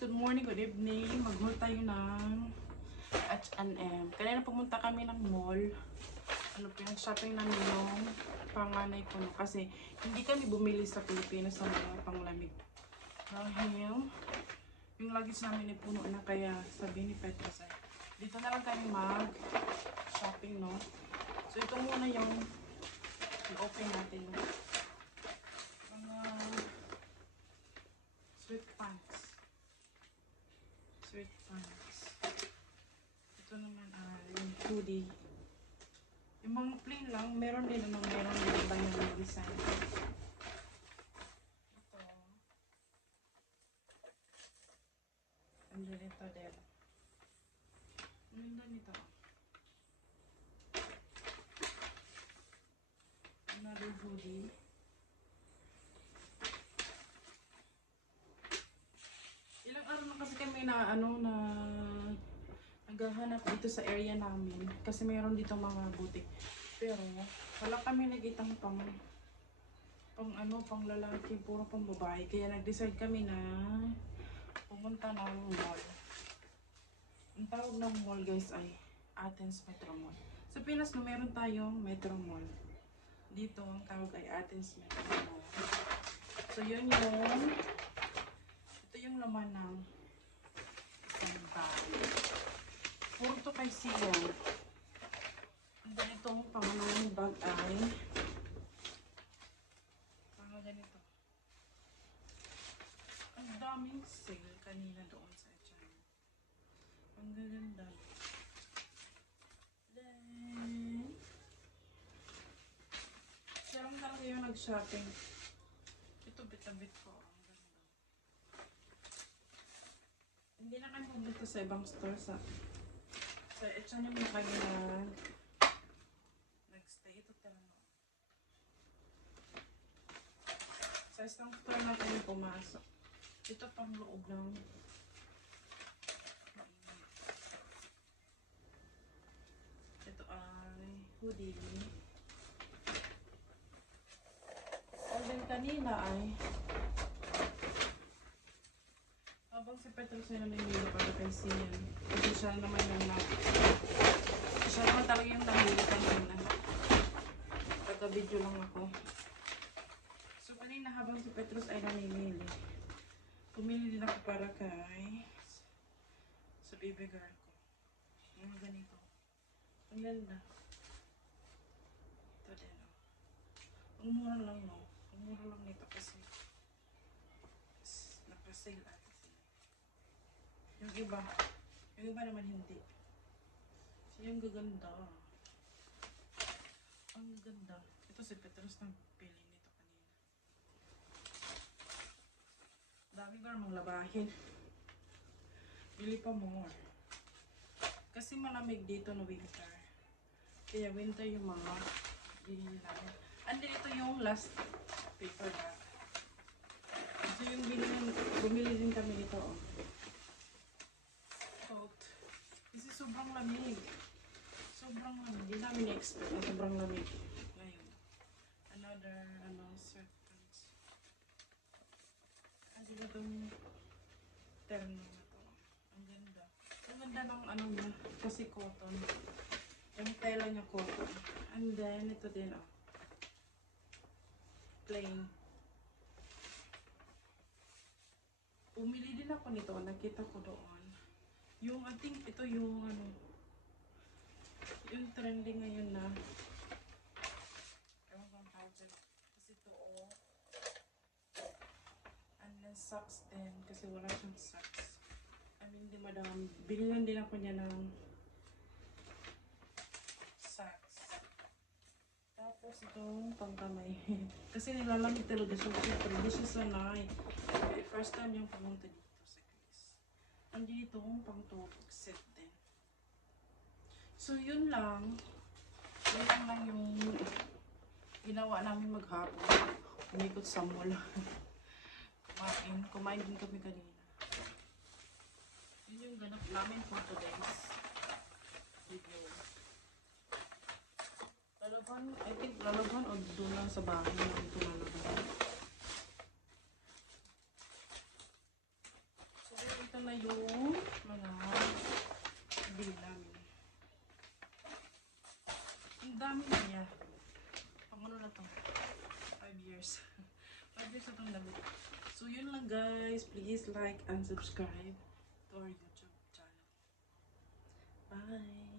good morning, good evening. Mag-haul tayo ng H&M. Kanina pumunta kami ng mall. Pinag-shopping namin yung panganay ko. Kasi hindi kami bumili sa Pilipinas sa mga panglamig. Dahil yung luggage namin ay puno na, kaya sabi ni Petrus ay dito na lang kami mag-shopping, no? So ito muna yung i-open natin. Mga sweat pants. Sweat pants. Ito naman yung hoodie. Yung mga plain lang, meron din iba yung design. Ito. And then ito din. Ang ganda nito. Another hoodie. Ilang araw na kasi kami na naghahanap dito sa area namin kasi mayroon dito mga butik. Pero wala kami nakitang pang lalaki, puro pang babae. Kaya nag-decide kami na pumunta ng mall. Ang tawag ng mall, guys, ay Athens Metro Mall. Sa Pinas, no, meron tayong Metro Mall. Dito ang tawag ay Athens Metro Mall. So yun ito yung laman ng isang bag. Puro to kay Siya. And then itong pangalawang bag ay ganito. Ang daming sale kanina doon sa H&M. Ang gaganda. Then siya lang talaga yung nag-shopping. Ito bit-a-bit ko. Ang ganda. Hindi na kami pumunta sa ibang store sa H&M na kami nag-stay. Ito talaga. Sa isang store na kami pumasok. Ito pang loob lang. Ito ay hoodie. And then kanina ay habang si Petrus ay namimili para kay Sian. Kasi siya naman talaga yung namimili kanina. Pagka-video lang ako. So kanina habang si Petrus ay namimili, pumili din ako para sa baby girl ko. Mga ganito. Ang ganda. Ito din, oh. Ang mura lang, no? Ang mura lang nito kasi naka-sale ata sila. Yung iba naman hindi. So yung gaganda. Ang ganda. Ito si Petrus nang pili nito kanina. Dami ko namang labahin. Bili pa more. Kasi malamig dito na winter. Kaya winter yung mga bili namin. And then ito yung last paper bag. So yung bumili din kami nito. Oh. Coat. Kasi sobrang lamig. Sobrang lamig. Hindi namin na-expect na sobrang lamig. Ngayon. Another shirt pants. And then itong terno na to. Ang ganda. Ang ganda ng niya. Kasi cotton. Yung tela niya cotton. And then ito din, oh. Plain. Pumili din ako nito. Nakita ko doon. Yung, I think ito yung yung trending ngayon na ewan kong tawag dyan. Kasi ito, oh. And then socks din. Kasi wala siyang socks. I mean, di madami. Bilinan din ako niya ng socks. Tapos itong pangkamay. Kasi nilalamig talaga siya. Kasi hindi siya sanay. First time yung pumunta dito sa Greece. And dito pang-tulog set din. So yun lang. Yun lang yung ginawa namin maghapon. Umikot sa mall. Kumain din kami kanina. Yun yung ganap namin for today's video. Lalaban, I think lalaban o doon lang sa bahay na ito lalaban. So ito guys, please like and subscribe to our YouTube channel. Bye!